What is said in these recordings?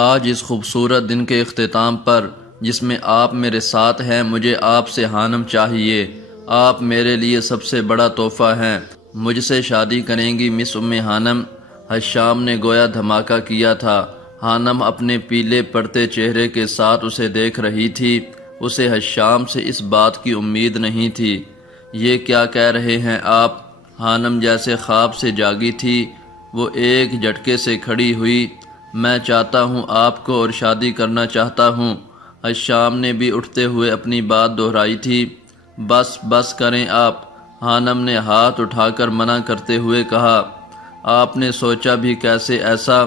آج اس خوبصورت دن کے اختتام پر جس میں آپ میرے ساتھ ہیں، مجھے آپ سے ہانم چاہیے۔ آپ میرے لیے سب سے بڑا تحفہ ہیں۔ مجھ سے شادی کریں گی مس ہانم؟ حشام نے گویا دھماکہ کیا تھا۔ ہانم اپنے پیلے پڑتے چہرے کے ساتھ اسے دیکھ رہی تھی۔ اسے حشام سے اس بات کی امید نہیں تھی۔ یہ کیا کہہ رہے ہیں آپ؟ ہانم جیسے خواب سے جاگی تھی، وہ ایک جھٹکے سے کھڑی ہوئی۔ میں چاہتا ہوں آپ کو اور شادی کرنا چاہتا ہوں۔ حشام نے بھی اٹھتے ہوئے اپنی بات دہرائی تھی۔ بس کریں آپ، ہانم نے ہاتھ اٹھا کر منع کرتے ہوئے کہا۔ آپ نے سوچا بھی کیسے ایسا؟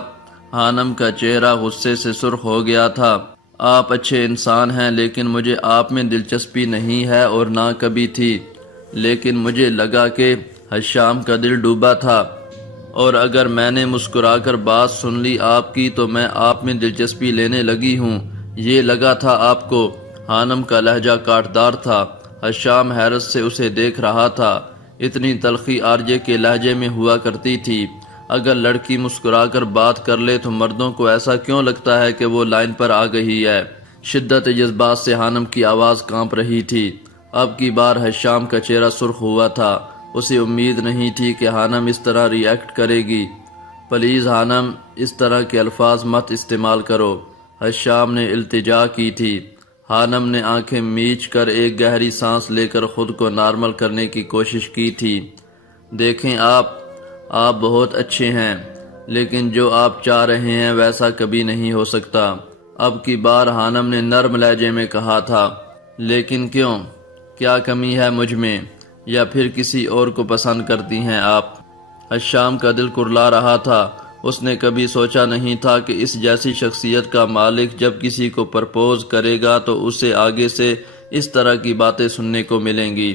ہانم کا چہرہ غصے سے سرخ ہو گیا تھا۔ آپ اچھے انسان ہیں، لیکن مجھے آپ میں دلچسپی نہیں ہے اور نہ کبھی تھی۔ لیکن مجھے لگا کہ حشام کا دل ڈوبا تھا، اور اگر میں نے مسکرا کر بات سن لی آپ کی تو میں آپ میں دلچسپی لینے لگی ہوں۔ یہ لگا تھا آپ کو؟ ہانم کا لہجہ کاٹدار تھا۔ حشام حیرت سے اسے دیکھ رہا تھا۔ اتنی تلخی آرجے کے لہجے میں ہوا کرتی تھی۔ اگر لڑکی مسکرا کر بات کر لے تو مردوں کو ایسا کیوں لگتا ہے کہ وہ لائن پر آ گئی ہے؟ شدت جذبات سے ہانم کی آواز کانپ رہی تھی۔ اب کی بار حشام کا چہرہ سرخ ہوا تھا۔ اسے امید نہیں تھی کہ ہانم اس طرح ری ایکٹ کرے گی۔ پلیز ہانم، اس طرح کے الفاظ مت استعمال کرو، حشام نے التجا کی تھی۔ ہانم نے آنکھیں میچ کر ایک گہری سانس لے کر خود کو نارمل کرنے کی کوشش کی تھی۔ دیکھیں آپ بہت اچھے ہیں، لیکن جو آپ چاہ رہے ہیں ویسا کبھی نہیں ہو سکتا۔ اب کی بار ہانم نے نرم لہجے میں کہا تھا۔ لیکن کیوں؟ کیا کمی ہے مجھ میں؟ یا پھر کسی اور کو پسند کرتی ہیں آپ؟ حشام کا دل کرلا رہا تھا۔ اس نے کبھی سوچا نہیں تھا کہ اس جیسی شخصیت کا مالک جب کسی کو پرپوز کرے گا تو اسے آگے سے اس طرح کی باتیں سننے کو ملیں گی۔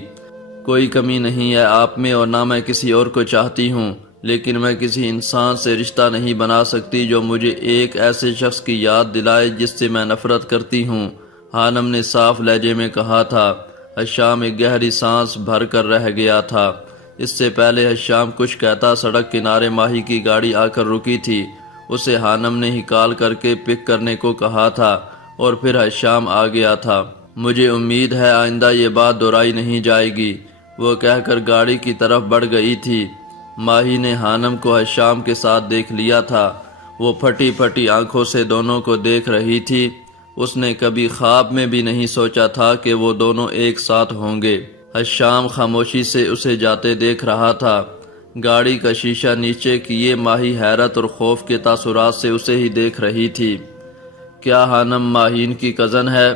کوئی کمی نہیں ہے آپ میں، اور نہ میں کسی اور کو چاہتی ہوں، لیکن میں کسی انسان سے رشتہ نہیں بنا سکتی جو مجھے ایک ایسے شخص کی یاد دلائے جس سے میں نفرت کرتی ہوں، ہانم نے صاف لہجے میں کہا تھا۔ حشام ایک گہری سانس بھر کر رہ گیا تھا۔ اس سے پہلے حشام کچھ کہتا سڑک کنارے ماہی کی گاڑی آ کر رکی تھی۔ اسے ہانم نے ہی کال کر کے پک کرنے کو کہا تھا، اور پھر حشام آ گیا تھا۔ مجھے امید ہے آئندہ یہ بات دہرائی نہیں جائے گی، وہ کہہ کر گاڑی کی طرف بڑھ گئی تھی۔ ماہی نے ہانم کو حشام کے ساتھ دیکھ لیا تھا۔ وہ پھٹی پھٹی آنکھوں سے دونوں کو دیکھ رہی تھی۔ اس نے کبھی خواب میں بھی نہیں سوچا تھا کہ وہ دونوں ایک ساتھ ہوں گے۔ حشام خاموشی سے اسے جاتے دیکھ رہا تھا۔ گاڑی کا شیشہ نیچے کیے ماہی حیرت اور خوف کے تاثرات سے اسے ہی دیکھ رہی تھی۔ کیا ہانم ماہین کی کزن ہے؟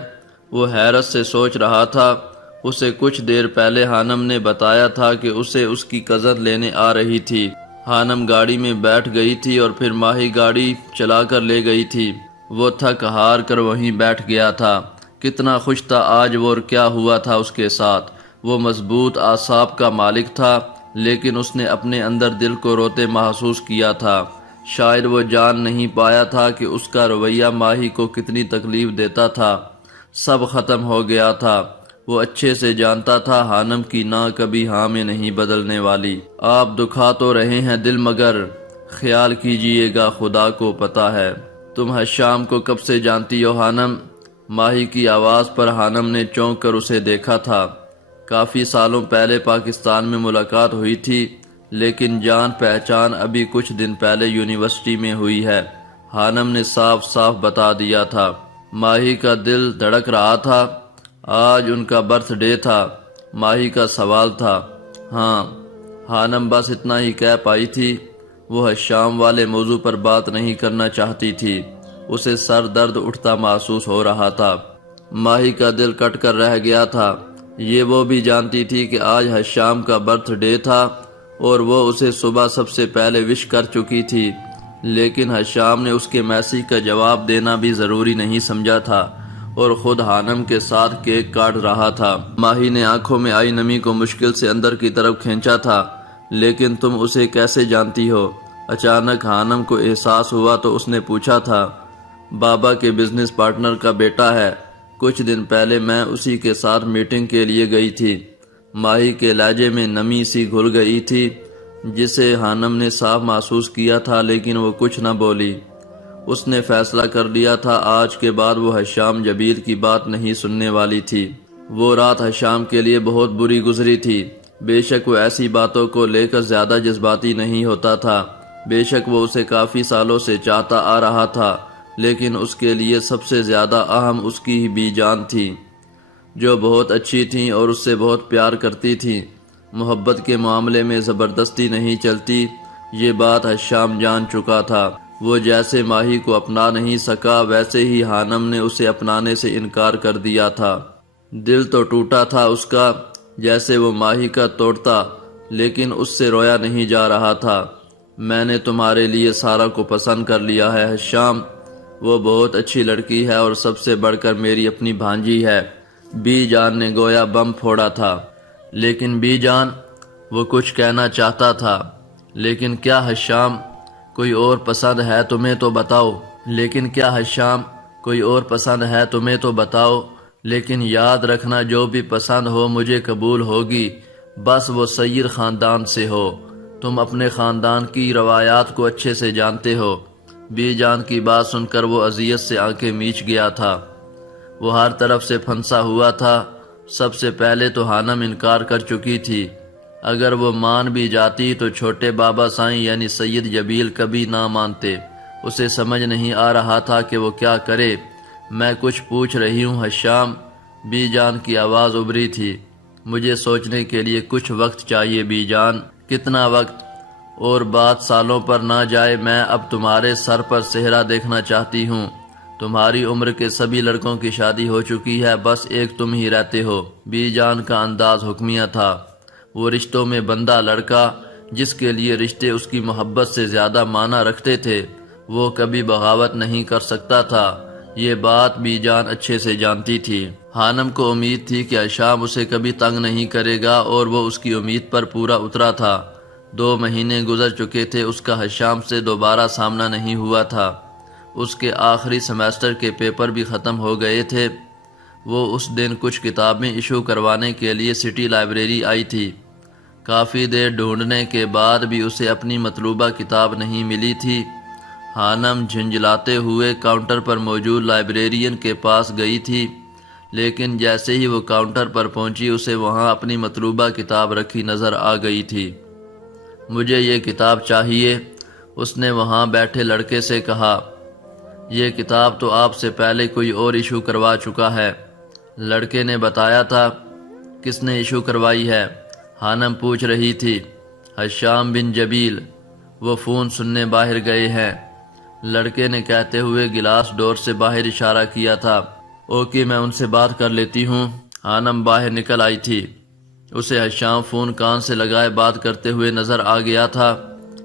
وہ حیرت سے سوچ رہا تھا۔ اسے کچھ دیر پہلے ہانم نے بتایا تھا کہ اسے اس کی کزن لینے آ رہی تھی۔ ہانم گاڑی میں بیٹھ گئی تھی اور پھر ماہی گاڑی چلا کر لے گئی تھی۔ وہ تھک ہار کر وہیں بیٹھ گیا تھا۔ کتنا خوش تھا آج وہ، اور کیا ہوا تھا اس کے ساتھ؟ وہ مضبوط اعصاب کا مالک تھا، لیکن اس نے اپنے اندر دل کو روتے محسوس کیا تھا۔ شاید وہ جان نہیں پایا تھا کہ اس کا رویہ ماہی کو کتنی تکلیف دیتا تھا۔ سب ختم ہو گیا تھا۔ وہ اچھے سے جانتا تھا ہانم کی نہ کبھی ہاں میں نہیں بدلنے والی۔ آپ دکھا تو رہے ہیں دل، مگر خیال کیجئے گا خدا کو پتہ ہے۔ تم حشام کو کب سے جانتی ہو ہانم؟ ماہی کی آواز پر ہانم نے چونک کر اسے دیکھا تھا۔ کافی سالوں پہلے پاکستان میں ملاقات ہوئی تھی، لیکن جان پہچان ابھی کچھ دن پہلے یونیورسٹی میں ہوئی ہے، ہانم نے صاف صاف بتا دیا تھا۔ ماہی کا دل دھڑک رہا تھا۔ آج ان کا برتھ ڈے تھا۔ ماہی کا سوال تھا۔ ہاں، ہانم بس اتنا ہی کہہ پائی تھی۔ وہ حشام والے موضوع پر بات نہیں کرنا چاہتی تھی۔ اسے سر درد اٹھتا محسوس ہو رہا تھا۔ ماہی کا دل کٹ کر رہ گیا تھا۔ یہ وہ بھی جانتی تھی کہ آج حشام کا برتھ ڈے تھا، اور وہ اسے صبح سب سے پہلے وش کر چکی تھی، لیکن حشام نے اس کے میسیج کا جواب دینا بھی ضروری نہیں سمجھا تھا، اور خود ہانم کے ساتھ کیک کاٹ رہا تھا۔ ماہی نے آنکھوں میں آئی نمی کو مشکل سے اندر کی طرف کھینچا تھا۔ لیکن تم اسے کیسے جانتی ہو؟ اچانک ہانم کو احساس ہوا تو اس نے پوچھا تھا۔ بابا کے بزنس پارٹنر کا بیٹا ہے۔ کچھ دن پہلے میں اسی کے ساتھ میٹنگ کے لیے گئی تھی۔ ماہی کے لہجے میں نمی سی گھل گئی تھی، جسے ہانم نے صاف محسوس کیا تھا، لیکن وہ کچھ نہ بولی۔ اس نے فیصلہ کر لیا تھا آج کے بعد وہ حشام جبیل کی بات نہیں سننے والی تھی۔ وہ رات حشام کے لیے بہت بری گزری تھی۔ بے شک وہ ایسی باتوں کو لے کر زیادہ جذباتی نہیں ہوتا تھا، بے شک وہ اسے کافی سالوں سے چاہتا آ رہا تھا، لیکن اس کے لیے سب سے زیادہ اہم اس کی ہی بی جان تھی، جو بہت اچھی تھیں اور اس سے بہت پیار کرتی تھیں۔ محبت کے معاملے میں زبردستی نہیں چلتی، یہ بات حشام جان چکا تھا۔ وہ جیسے ماہی کو اپنا نہیں سکا، ویسے ہی حانم نے اسے اپنانے سے انکار کر دیا تھا۔ دل تو ٹوٹا تھا اس کا جیسے وہ ماہی کا توڑتا، لیکن اس سے رویا نہیں جا رہا تھا۔ میں نے تمہارے لیے سارا کو پسند کر لیا ہے حشام، وہ بہت اچھی لڑکی ہے اور سب سے بڑھ کر میری اپنی بھانجی ہے۔ بی جان نے گویا بم پھوڑا تھا۔ لیکن بی جان، وہ کچھ کہنا چاہتا تھا، لیکن کیا حشام کوئی اور پسند ہے تمہیں تو بتاؤ، لیکن کیا حشام کوئی اور پسند ہے تمہیں تو بتاؤ، لیکن یاد رکھنا جو بھی پسند ہو مجھے قبول ہوگی، بس وہ سید خاندان سے ہو۔ تم اپنے خاندان کی روایات کو اچھے سے جانتے ہو۔ بی جان کی بات سن کر وہ اذیت سے آنکھیں میچ گیا تھا۔ وہ ہر طرف سے پھنسا ہوا تھا۔ سب سے پہلے تو حانم انکار کر چکی تھی، اگر وہ مان بھی جاتی تو چھوٹے بابا سائیں یعنی سید جبیل کبھی نہ مانتے۔ اسے سمجھ نہیں آ رہا تھا کہ وہ کیا کرے۔ میں کچھ پوچھ رہی ہوں حشام، بی جان کی آواز ابھری تھی۔ مجھے سوچنے کے لیے کچھ وقت چاہیے بی جان۔ کتنا وقت؟ اور بات سالوں پر نہ جائے، میں اب تمہارے سر پر صحرا دیکھنا چاہتی ہوں۔ تمہاری عمر کے سبھی لڑکوں کی شادی ہو چکی ہے، بس ایک تم ہی رہتے ہو۔ بی جان کا انداز حکمیہ تھا۔ وہ رشتوں میں بندہ لڑکا جس کے لیے رشتے اس کی محبت سے زیادہ معنی رکھتے تھے، وہ کبھی بغاوت نہیں کر سکتا تھا۔ یہ بات بی جان اچھے سے جانتی تھی۔ حانم کو امید تھی کہ حشام اسے کبھی تنگ نہیں کرے گا اور وہ اس کی امید پر پورا اترا تھا۔ 2 مہینے گزر چکے تھے، اس کا حشام سے دوبارہ سامنا نہیں ہوا تھا۔ اس کے آخری سیمسٹر کے پیپر بھی ختم ہو گئے تھے۔ وہ اس دن کچھ کتابیں ایشو کروانے کے لیے سٹی لائبریری آئی تھی۔ کافی دیر ڈھونڈنے کے بعد بھی اسے اپنی مطلوبہ کتاب نہیں ملی تھی۔ حانم جھنجھلاتے ہوئے کاؤنٹر پر موجود لائبریرین کے پاس گئی تھی، لیکن جیسے ہی وہ کاؤنٹر پر پہنچی اسے وہاں اپنی مطلوبہ کتاب رکھی نظر آ گئی تھی۔ مجھے یہ کتاب چاہیے، اس نے وہاں بیٹھے لڑکے سے کہا۔ یہ کتاب تو آپ سے پہلے کوئی اور ایشو کروا چکا ہے، لڑکے نے بتایا تھا۔ کس نے ایشو کروائی ہے؟ حانم پوچھ رہی تھی۔ حشام بن جبیل، وہ فون سننے باہر گئے ہیں، لڑکے نے کہتے ہوئے گلاس ڈور سے باہر اشارہ کیا تھا۔ اوکے، میں ان سے بات کر لیتی ہوں۔ حانم باہر نکل آئی تھی۔ اسے حشام فون کان سے لگائے بات کرتے ہوئے نظر آ گیا تھا۔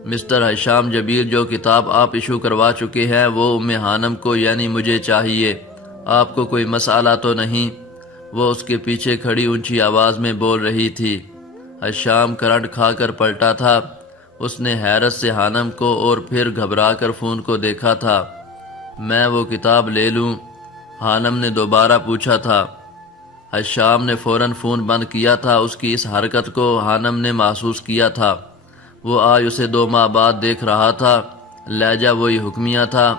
مسٹر حشام جبیل، جو کتاب آپ ایشو کروا چکے ہیں وہ ام حانم کو یعنی مجھے چاہیے، آپ کو کوئی مسئلہ تو نہیں؟ وہ اس کے پیچھے کھڑی اونچی آواز میں بول رہی تھی۔ حشام کرنٹ کھا کر پلٹا تھا۔ اس نے حیرت سے حانم کو اور پھر گھبرا کر فون کو دیکھا تھا۔ میں وہ کتاب لے لوں؟ حانم نے دوبارہ پوچھا تھا۔ حشام نے فوراً فون بند کیا تھا۔ اس کی اس حرکت کو حانم نے محسوس کیا تھا۔ وہ آج اسے 2 ماہ بعد دیکھ رہا تھا۔ لہجہ وہی حکمیہ تھا۔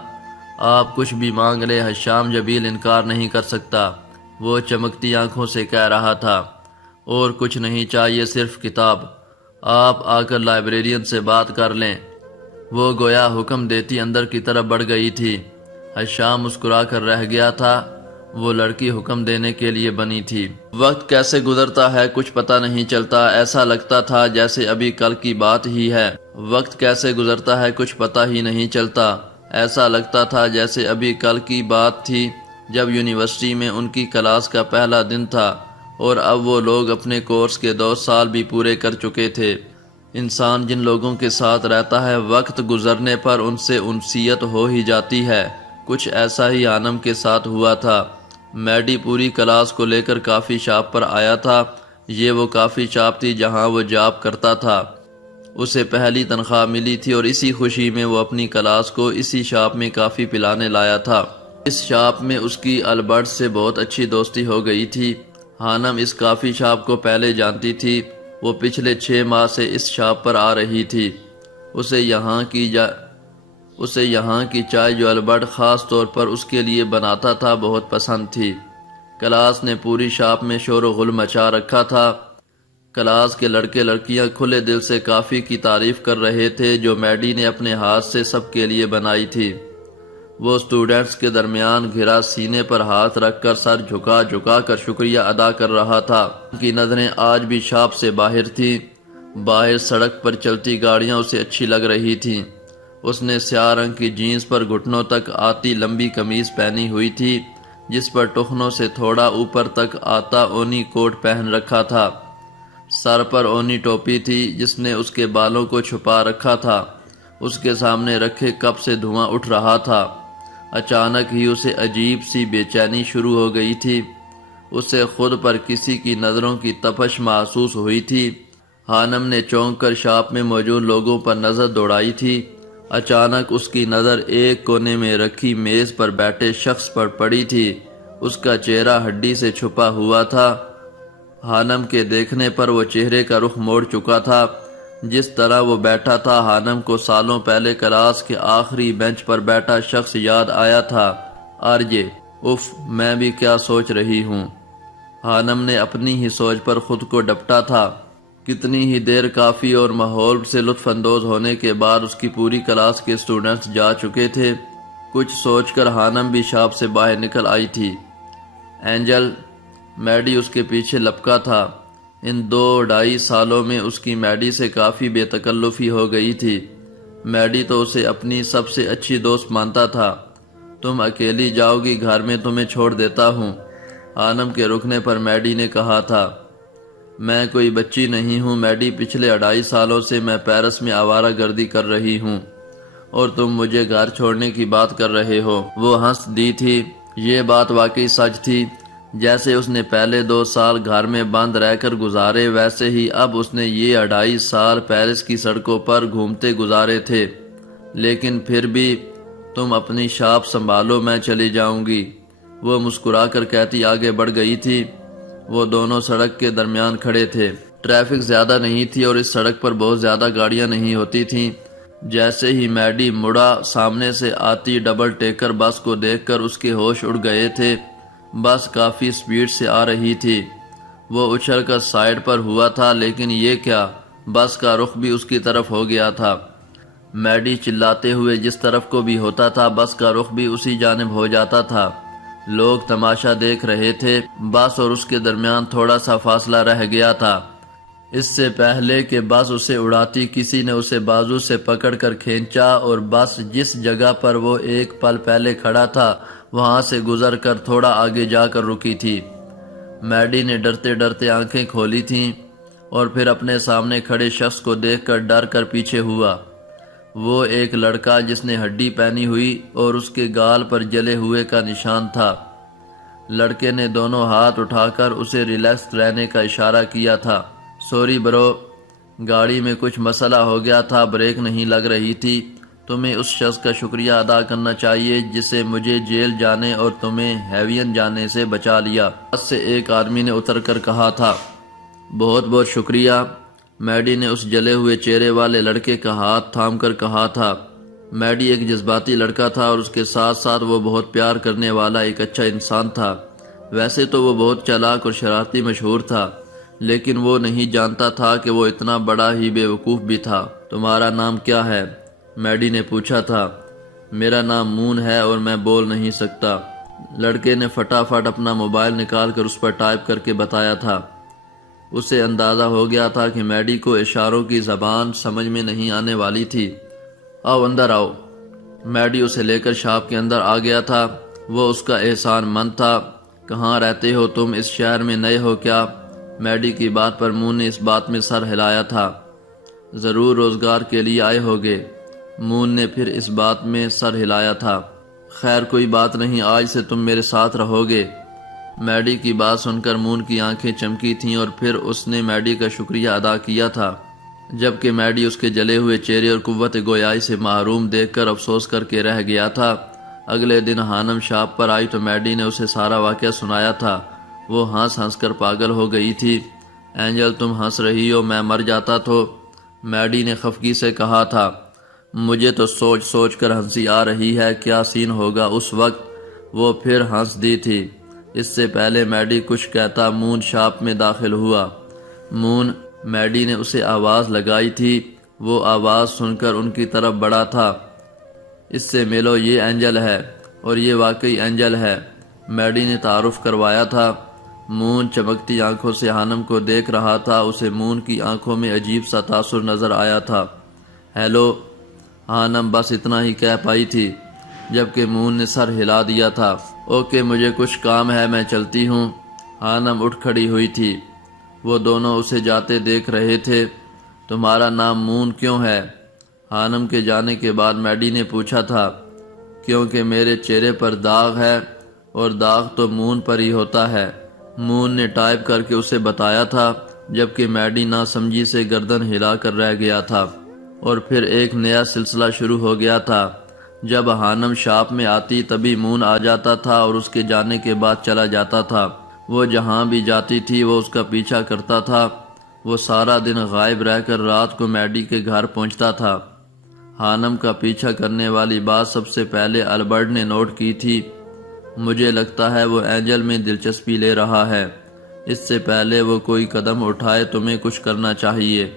آپ کچھ بھی مانگ لے، حشام جبیل انکار نہیں کر سکتا، وہ چمکتی آنکھوں سے کہہ رہا تھا۔ اور کچھ نہیں چاہیے، صرف کتاب۔ آپ آ کر لائبریرین سے بات کر لیں۔ وہ گویا حکم دیتی اندر کی طرف بڑھ گئی تھی۔ حشام مسکرا کر رہ گیا تھا۔ وہ لڑکی حکم دینے کے لیے بنی تھی۔ وقت کیسے گزرتا ہے کچھ پتہ نہیں چلتا، ایسا لگتا تھا جیسے ابھی کل کی بات ہی ہے۔ وقت کیسے گزرتا ہے کچھ پتہ ہی نہیں چلتا، ایسا لگتا تھا جیسے ابھی کل کی بات تھی جب یونیورسٹی میں ان کی کلاس کا پہلا دن تھا، اور اب وہ لوگ اپنے کورس کے 2 سال بھی پورے کر چکے تھے۔ انسان جن لوگوں کے ساتھ رہتا ہے وقت گزرنے پر ان سے انسیت ہو ہی جاتی ہے۔ کچھ ایسا ہی حانم کے ساتھ ہوا تھا۔ میڈی پوری کلاس کو لے کر کافی شاپ پر آیا تھا۔ یہ وہ کافی شاپ تھی جہاں وہ جاب کرتا تھا۔ اسے پہلی تنخواہ ملی تھی اور اسی خوشی میں وہ اپنی کلاس کو اسی شاپ میں کافی پلانے لایا تھا۔ اس شاپ میں اس کی البرٹ سے بہت اچھی دوستی ہو گئی تھی۔ حانم اس کافی شاپ کو پہلے جانتی تھی۔ وہ پچھلے 6 ماہ سے اس شاپ پر آ رہی تھی۔ اسے یہاں کی اسے یہاں کی چائے جو البرٹ خاص طور پر اس کے لیے بناتا تھا بہت پسند تھی۔ کلاس نے پوری شاپ میں شور و غل مچا رکھا تھا۔ کلاس کے لڑکے لڑکیاں کھلے دل سے کافی کی تعریف کر رہے تھے جو میڈی نے اپنے ہاتھ سے سب کے لیے بنائی تھی۔ وہ اسٹوڈنٹس کے درمیان گھرا سینے پر ہاتھ رکھ کر سر جھکا جھکا کر شکریہ ادا کر رہا تھا۔ ان کی نظریں آج بھی شاپ سے باہر تھیں۔ باہر سڑک پر چلتی گاڑیاں اسے اچھی لگ رہی تھیں۔ اس نے سیاہ رنگ کی جینس پر گھٹنوں تک آتی لمبی قمیض پہنی ہوئی تھی جس پر ٹخنوں سے تھوڑا اوپر تک آتا اونی کوٹ پہن رکھا تھا۔ سر پر اونی ٹوپی تھی جس نے اس کے بالوں کو چھپا رکھا تھا۔ اس کے سامنے رکھے کپ سے دھواں اٹھ رہا تھا۔ اچانک ہی اسے عجیب سی بے چینی شروع ہو گئی تھی۔ اسے خود پر کسی کی نظروں کی تپش محسوس ہوئی تھی۔ خانم نے چونک کر شاپ میں موجود لوگوں پر نظر دوڑائی تھی۔ اچانک اس کی نظر ایک کونے میں رکھی میز پر بیٹھے شخص پر پڑی تھی۔ اس کا چہرہ ہڈی سے چھپا ہوا تھا۔ خانم کے دیکھنے پر وہ چہرے کا رخ موڑ چکا تھا۔ جس طرح وہ بیٹھا تھا خانم کو سالوں پہلے کلاس کے آخری بینچ پر بیٹھا شخص یاد آیا تھا۔ آرجے، اف، میں بھی کیا سوچ رہی ہوں۔ خانم نے اپنی ہی سوچ پر خود کو ڈپٹا تھا۔ کتنی ہی دیر کافی اور ماحول سے لطف اندوز ہونے کے بعد اس کی پوری کلاس کے اسٹوڈنٹس جا چکے تھے۔ کچھ سوچ کر خانم بھی شاپ سے باہر نکل آئی تھی۔ اینجل، میڈی اس کے پیچھے لپکا تھا۔ ان 2-2.5 سالوں میں اس کی میڈی سے کافی بے تکلفی ہو گئی تھی۔ میڈی تو اسے اپنی سب سے اچھی دوست مانتا تھا۔ تم اکیلی جاؤ گی، گھر میں تمہیں چھوڑ دیتا ہوں، خانم کے رکنے پر میڈی نے کہا تھا۔ میں کوئی بچی نہیں ہوں میڈی، پچھلے 2.5 سالوں سے میں پیرس میں آوارہ گردی کر رہی ہوں اور تم مجھے گھر چھوڑنے کی بات کر رہے ہو۔ وہ ہنس دی تھی۔ یہ بات واقعی سچ تھی۔ جیسے اس نے پہلے 2 سال گھر میں بند رہ کر گزارے، ویسے ہی اب اس نے یہ 2.5 سال پیرس کی سڑکوں پر گھومتے گزارے تھے۔ لیکن پھر بھی تم اپنی شاپ سنبھالو، میں چلی جاؤں گی، وہ مسکرا کر کہتی آگے بڑھ گئی تھی۔ وہ دونوں سڑک کے درمیان کھڑے تھے۔ ٹریفک زیادہ نہیں تھی اور اس سڑک پر بہت زیادہ گاڑیاں نہیں ہوتی تھیں۔ جیسے ہی میڈی مڑا، سامنے سے آتی ڈبل ٹیکر بس کو دیکھ کر اس کے ہوش اڑ گئے تھے۔ بس کافی سپیڈ سے آ رہی تھی۔ وہ اچھل کر سائیڈ پر ہوا تھا، لیکن یہ کیا، بس کا رخ بھی اس کی طرف ہو گیا تھا۔ میڈی چلاتے ہوئے جس طرف کو بھی ہوتا تھا، بس کا رخ بھی اسی جانب ہو جاتا تھا۔ لوگ تماشا دیکھ رہے تھے۔ بس اور اس کے درمیان تھوڑا سا فاصلہ رہ گیا تھا۔ اس سے پہلے کہ بس اسے اڑاتی، کسی نے اسے بازو سے پکڑ کر کھینچا اور بس جس جگہ پر وہ ایک پل پہلے کھڑا تھا وہاں سے گزر کر تھوڑا آگے جا کر رکی تھی۔ میڈی نے ڈرتے ڈرتے آنکھیں کھولی تھیں اور پھر اپنے سامنے کھڑے شخص کو دیکھ کر ڈر کر پیچھے ہوا۔ وہ ایک لڑکا جس نے ہڈی پہنی ہوئی اور اس کے گال پر جلے ہوئے کا نشان تھا۔ لڑکے نے دونوں ہاتھ اٹھا کر اسے ریلیکس رہنے کا اشارہ کیا تھا۔ سوری برو، گاڑی میں کچھ مسئلہ ہو گیا تھا، بریک نہیں لگ رہی تھی۔ تمہیں اس شخص کا شکریہ ادا کرنا چاہیے جسے مجھے جیل جانے اور تمہیں ہیوین جانے سے بچا لیا، بس سے ایک آدمی نے اتر کر کہا تھا۔ بہت بہت شکریہ، میڈی نے اس جلے ہوئے چہرے والے لڑکے کا ہاتھ تھام کر کہا تھا۔ میڈی ایک جذباتی لڑکا تھا اور اس کے ساتھ ساتھ وہ بہت پیار کرنے والا ایک اچھا انسان تھا۔ ویسے تو وہ بہت چالاک اور شرارتی مشہور تھا، لیکن وہ نہیں جانتا تھا کہ وہ اتنا بڑا ہی بے وقوف بھی تھا۔ تمہارا نام کیا ہے؟ میڈی نے پوچھا تھا۔ میرا نام مون ہے اور میں بول نہیں سکتا، لڑکے نے فٹافٹ اپنا موبائل نکال کر اس پر ٹائپ کر کے بتایا تھا۔ اسے اندازہ ہو گیا تھا کہ میڈی کو اشاروں کی زبان سمجھ میں نہیں آنے والی تھی۔ آؤ اندر آؤ۔ میڈی اسے لے کر شاپ کے اندر آ گیا تھا۔ وہ اس کا احسان مند تھا۔ کہاں رہتے ہو تم؟ اس شہر میں نئے ہو کیا؟ میڈی کی بات پر مون نے اس بات میں سر ہلایا تھا۔ ضرور روزگار کے لیے آئے ہوگے، مون نے پھر اس بات میں سر ہلایا تھا۔ خیر کوئی بات نہیں، آج سے تم میرے ساتھ رہو گے۔ میڈی کی بات سن کر مون کی آنکھیں چمکی تھیں اور پھر اس نے میڈی کا شکریہ ادا کیا تھا، جبکہ میڈی اس کے جلے ہوئے چہرے اور قوت گویائی سے محروم دیکھ کر افسوس کر کے رہ گیا تھا۔ اگلے دن خانم شاپ پر آئی تو میڈی نے اسے سارا واقعہ سنایا تھا۔ وہ ہنس ہنس کر پاگل ہو گئی تھی۔ اینجل تم ہنس رہی ہو، میں مر جاتا تو، میڈی نے خفگی سے کہا تھا۔ مجھے تو سوچ سوچ کر ہنسی آ رہی ہے، کیا سین ہوگا اس وقت۔ وہ پھر ہنس دی تھی۔ اس سے پہلے میڈی کچھ کہتا مون شاپ میں داخل ہوا۔ مون، میڈی نے اسے آواز لگائی تھی، وہ آواز سن کر ان کی طرف بڑھا تھا۔ اس سے ملو، یہ اینجل ہے، اور یہ واقعی اینجل ہے، میڈی نے تعارف کروایا تھا۔ مون چمکتی آنکھوں سے ہانم کو دیکھ رہا تھا، اسے مون کی آنکھوں میں عجیب سا تاثر نظر آیا تھا۔ ہیلو، ہانم بس اتنا ہی کہہ پائی تھی، جبکہ مون نے سر ہلا دیا تھا۔ اوکے، مجھے کچھ کام ہے، میں چلتی ہوں۔ ہانم اٹھ کھڑی ہوئی تھی۔ وہ دونوں اسے جاتے دیکھ رہے تھے۔ تمہارا نام مون کیوں ہے؟ ہانم کے جانے کے بعد میڈی نے پوچھا تھا۔ کیونکہ میرے چہرے پر داغ ہے، اور داغ تو مون پر ہی ہوتا ہے، مون نے ٹائپ کر کے اسے بتایا تھا، جبکہ میڈی ناسمجھی سے گردن ہلا کر رہ گیا تھا۔ اور پھر ایک نیا سلسلہ شروع ہو گیا تھا۔ جب ہانم شاپ میں آتی تبھی مون آ جاتا تھا اور اس کے جانے کے بعد چلا جاتا تھا۔ وہ جہاں بھی جاتی تھی وہ اس کا پیچھا کرتا تھا۔ وہ سارا دن غائب رہ کر رات کو میڈی کے گھر پہنچتا تھا۔ ہانم کا پیچھا کرنے والی بات سب سے پہلے البرٹ نے نوٹ کی تھی۔ مجھے لگتا ہے وہ اینجل میں دلچسپی لے رہا ہے۔ اس سے پہلے وہ کوئی قدم اٹھائے تمہیں کچھ کرنا چاہیے۔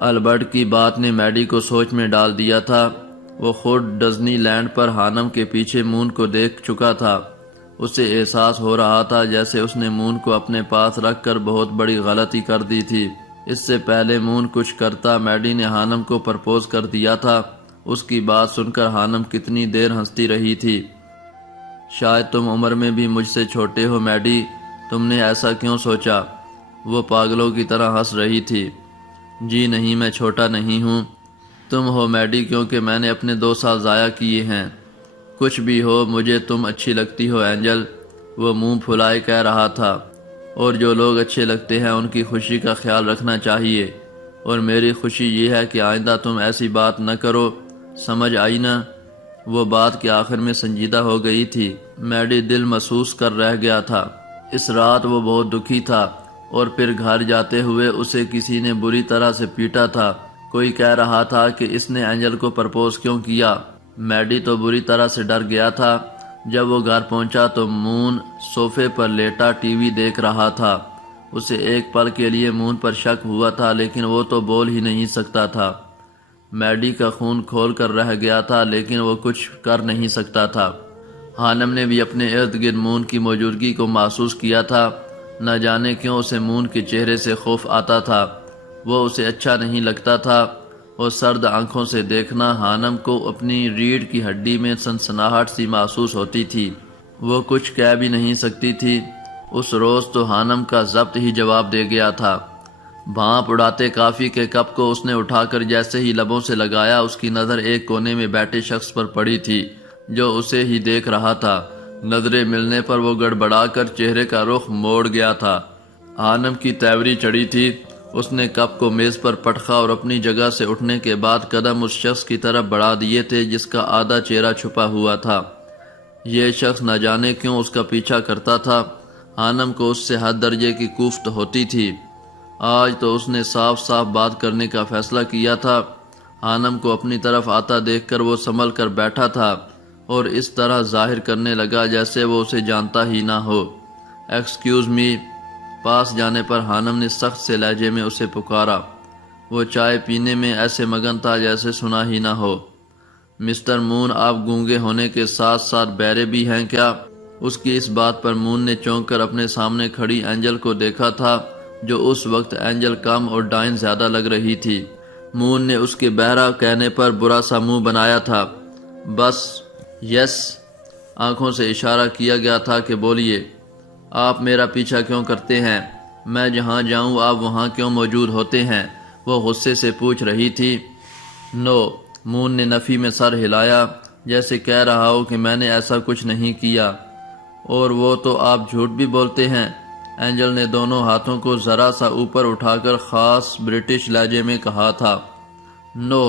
البرٹ کی بات نے میڈی کو سوچ میں ڈال دیا تھا۔ وہ خود ڈزنی لینڈ پر ہانم کے پیچھے مون کو دیکھ چکا تھا۔ اسے احساس ہو رہا تھا جیسے اس نے مون کو اپنے پاس رکھ کر بہت بڑی غلطی کر دی تھی۔ اس سے پہلے مون کچھ کرتا، میڈی نے ہانم کو پرپوز کر دیا تھا۔ اس کی بات سن کر ہانم کتنی دیر ہنستی رہی تھی۔ شاید تم عمر میں بھی مجھ سے چھوٹے ہو میڈی، تم نے ایسا کیوں سوچا؟ وہ پاگلوں کی طرح ہنس رہی تھی۔ جی نہیں، میں چھوٹا نہیں ہوں، تم ہو میڈی، کیونکہ میں نے اپنے 2 سال ضائع کیے ہیں۔ کچھ بھی ہو، مجھے تم اچھی لگتی ہو اینجل، وہ منہ پھلائے کہہ رہا تھا۔ اور جو لوگ اچھے لگتے ہیں ان کی خوشی کا خیال رکھنا چاہیے، اور میری خوشی یہ ہے کہ آئندہ تم ایسی بات نہ کرو، سمجھ آئی نا؟ وہ بات کے آخر میں سنجیدہ ہو گئی تھی۔ میڈی دل محسوس کر رہ گیا تھا۔ اس رات وہ بہت دکھی تھا، اور پھر گھر جاتے ہوئے اسے کسی نے بری طرح سے پیٹا تھا۔ کوئی کہہ رہا تھا کہ اس نے اینجل کو پرپوز کیوں کیا۔ میڈی تو بری طرح سے ڈر گیا تھا۔ جب وہ گھر پہنچا تو مون صوفے پر لیٹا ٹی وی دیکھ رہا تھا۔ اسے ایک پل کے لیے مون پر شک ہوا تھا، لیکن وہ تو بول ہی نہیں سکتا تھا۔ میڈی کا خون کھول کر رہ گیا تھا، لیکن وہ کچھ کر نہیں سکتا تھا۔ ہانم نے بھی اپنے ارد گرد مون کی موجودگی کو محسوس کیا تھا۔ نہ جانے کیوں اسے مون کے چہرے سے خوف آتا تھا۔ وہ اسے اچھا نہیں لگتا تھا، اور سرد آنکھوں سے دیکھنا ہانم کو اپنی ریڑھ کی ہڈی میں سنسناہٹ سی محسوس ہوتی تھی۔ وہ کچھ کہہ بھی نہیں سکتی تھی۔ اس روز تو ہانم کا ضبط ہی جواب دے گیا تھا۔ بھانپ اڑاتے کافی کے کپ کو اس نے اٹھا کر جیسے ہی لبوں سے لگایا، اس کی نظر ایک کونے میں بیٹھے شخص پر پڑی تھی جو اسے ہی دیکھ رہا تھا۔ نظریں ملنے پر وہ گڑبڑا کر چہرے کا رخ موڑ گیا تھا۔ ہانم کی تیوری چڑھی تھی۔ اس نے کپ کو میز پر پٹخا اور اپنی جگہ سے اٹھنے کے بعد قدم اس شخص کی طرف بڑھا دیے تھے جس کا آدھا چہرہ چھپا ہوا تھا۔ یہ شخص نہ جانے کیوں اس کا پیچھا کرتا تھا۔ ہانم کو اس سے حد درجے کی کوفت ہوتی تھی۔ آج تو اس نے صاف صاف بات کرنے کا فیصلہ کیا تھا۔ ہانم کو اپنی طرف آتا دیکھ کر وہ سنبھل کر بیٹھا تھا، اور اس طرح ظاہر کرنے لگا جیسے وہ اسے جانتا ہی نہ ہو۔ Excuse me. پاس جانے پر ہانم نے سخت سے لہجے میں اسے پکارا۔ وہ چائے پینے میں ایسے مگن تھا جیسے سنا ہی نہ ہو۔ مسٹر مون، آپ گونگے ہونے کے ساتھ ساتھ بہرے بھی ہیں کیا؟ اس کی اس بات پر مون نے چونک کر اپنے سامنے کھڑی اینجل کو دیکھا تھا، جو اس وقت اینجل کم اور ڈائن زیادہ لگ رہی تھی۔ مون نے اس کے بہرا کہنے پر برا سا منہ بنایا تھا۔ بس یس، آنکھوں سے اشارہ کیا گیا تھا کہ بولیے۔ آپ میرا پیچھا کیوں کرتے ہیں؟ میں جہاں جاؤں آپ وہاں کیوں موجود ہوتے ہیں؟ وہ غصے سے پوچھ رہی تھی۔ نو، مون نے نفی میں سر ہلایا، جیسے کہہ رہا ہو کہ میں نے ایسا کچھ نہیں کیا۔ اور وہ تو آپ جھوٹ بھی بولتے ہیں، اینجل نے دونوں ہاتھوں کو ذرا سا اوپر اٹھا کر خاص برٹش لہجے میں کہا تھا۔ نو،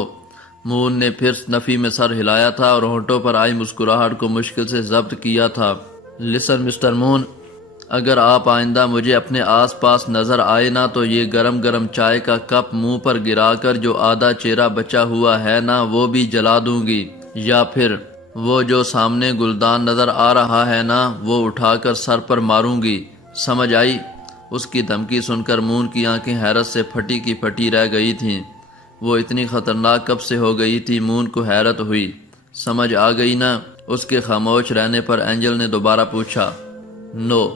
مون نے پھر نفی میں سر ہلایا تھا اور ہونٹوں پر آئی مسکراہٹ کو مشکل سے ضبط کیا تھا۔ لسن مسٹر مون، اگر آپ آئندہ مجھے اپنے آس پاس نظر آئے نا تو یہ گرم گرم چائے کا کپ منہ پر گرا کر جو آدھا چہرہ بچا ہوا ہے نا وہ بھی جلا دوں گی، یا پھر وہ جو سامنے گلدان نظر آ رہا ہے نا وہ اٹھا کر سر پر ماروں گی، سمجھ آئی؟ اس کی دھمکی سن کر مون کی آنکھیں حیرت سے پھٹی کی پھٹی رہ گئی تھیں۔ وہ اتنی خطرناک کب سے ہو گئی تھی؟ مون کو حیرت ہوئی۔ سمجھ آ گئی نا؟ اس کے خاموش رہنے پر اینجل نے دوبارہ پوچھا۔ نو۔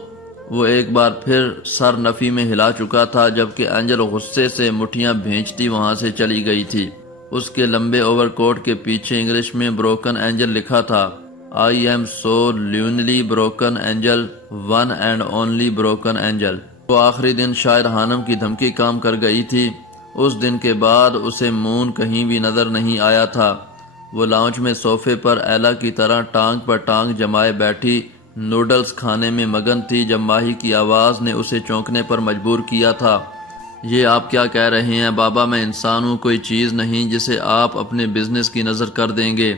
وہ ایک بار پھر سر نفی میں ہلا چکا تھا جبکہ اینجل غصے سے مٹھیاں بھینچتی وہاں سے چلی گئی تھی۔ اس کے لمبے اوور کوٹ کے پیچھے انگلش میں بروکن اینجل لکھا تھا۔ I am so lonely broken angel, one and only broken angel. وہ آخری دن شاید ہانم کی دھمکی کام کر گئی تھی۔ اس دن کے بعد اسے مون کہیں بھی نظر نہیں آیا تھا۔ وہ لاؤنج میں صوفے پر ایلا کی طرح ٹانگ پر ٹانگ جمائے بیٹھی نوڈلز کھانے میں مگن تھی جب ماہی کی آواز نے اسے چونکنے پر مجبور کیا تھا۔ یہ آپ کیا کہہ رہے ہیں بابا؟ میں انسان ہوں، کوئی چیز نہیں جسے آپ اپنے بزنس کی نظر کر دیں گے۔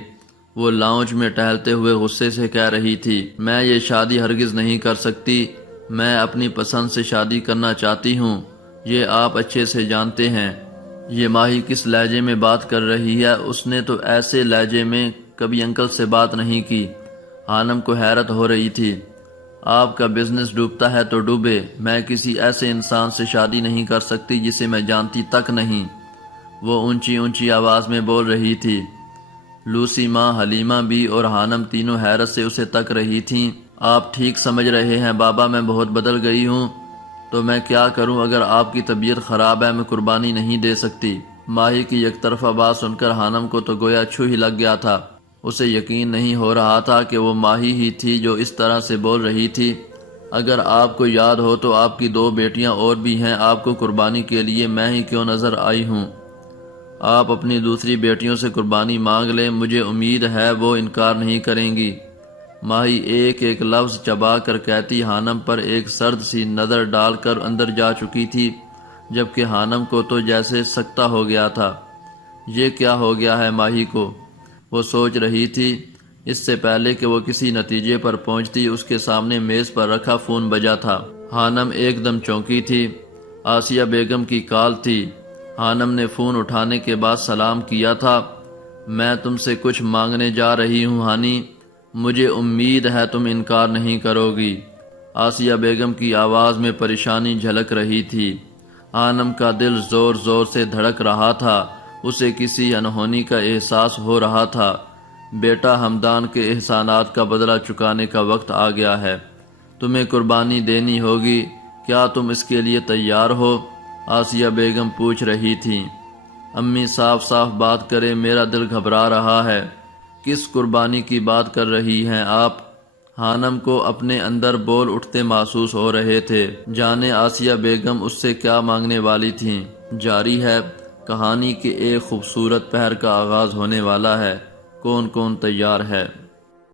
وہ لاؤنج میں ٹہلتے ہوئے غصے سے کہہ رہی تھی، میں یہ شادی ہرگز نہیں کر سکتی۔ میں اپنی پسند سے شادی کرنا چاہتی ہوں، یہ آپ اچھے سے جانتے ہیں۔ یہ ماہی کس لہجے میں بات کر رہی ہے؟ اس نے تو ایسے لہجے میں کبھی انکل سے بات نہیں کی۔ ہانم کو حیرت ہو رہی تھی۔ آپ کا بزنس ڈوبتا ہے تو ڈوبے، میں کسی ایسے انسان سے شادی نہیں کر سکتی جسے میں جانتی تک نہیں۔ وہ اونچی اونچی آواز میں بول رہی تھی۔ لوسی ماں، حلیمہ بھی اور ہانم تینوں حیرت سے اسے تک رہی تھیں۔ آپ ٹھیک سمجھ رہے ہیں بابا، میں بہت بدل گئی ہوں۔ تو میں کیا کروں؟ اگر آپ کی طبیعت خراب ہے میں قربانی نہیں دے سکتی۔ ماہی کی یک طرفہ بات سن کر ہانم کو تو گویا چھو ہی لگ گیا تھا۔ اسے یقین نہیں ہو رہا تھا کہ وہ ماہی ہی تھی جو اس طرح سے بول رہی تھی۔ اگر آپ کو یاد ہو تو آپ کی 2 بیٹیاں اور بھی ہیں، آپ کو قربانی کے لیے میں ہی کیوں نظر آئی ہوں؟ آپ اپنی دوسری بیٹیوں سے قربانی مانگ لیں، مجھے امید ہے وہ انکار نہیں کریں گی۔ ماہی ایک ایک لفظ چبا کر کہتی ہانم پر ایک سرد سی نظر ڈال کر اندر جا چکی تھی، جبکہ ہانم کو تو جیسے سکتہ ہو گیا تھا۔ یہ کیا ہو گیا ہے ماہی کو؟ وہ سوچ رہی تھی۔ اس سے پہلے کہ وہ کسی نتیجے پر پہنچتی اس کے سامنے میز پر رکھا فون بجا تھا۔ ہانم ایک دم چونکی تھی۔ آسیہ بیگم کی کال تھی۔ ہانم نے فون اٹھانے کے بعد سلام کیا تھا۔ میں تم سے کچھ مانگنے جا رہی ہوں ہانی، مجھے امید ہے تم انکار نہیں کرو گی۔ آسیہ بیگم کی آواز میں پریشانی جھلک رہی تھی۔ ہانم کا دل زور زور سے دھڑک رہا تھا، اسے کسی انہونی کا احساس ہو رہا تھا۔ بیٹا ہمدان کے احسانات کا بدلہ چکانے کا وقت آ گیا ہے، تمہیں قربانی دینی ہوگی، کیا تم اس کے لیے تیار ہو؟ آسیہ بیگم پوچھ رہی تھیں۔ امی صاف صاف بات کرے، میرا دل گھبرا رہا ہے۔ کس قربانی کی بات کر رہی ہیں آپ؟ ہانم کو اپنے اندر بول اٹھتے محسوس ہو رہے تھے، جانے آسیہ بیگم اس سے کیا مانگنے والی تھیں۔ جاری ہے کہانی کے ایک خوبصورت پہر کا آغاز ہونے والا ہے، کون کون تیار ہے؟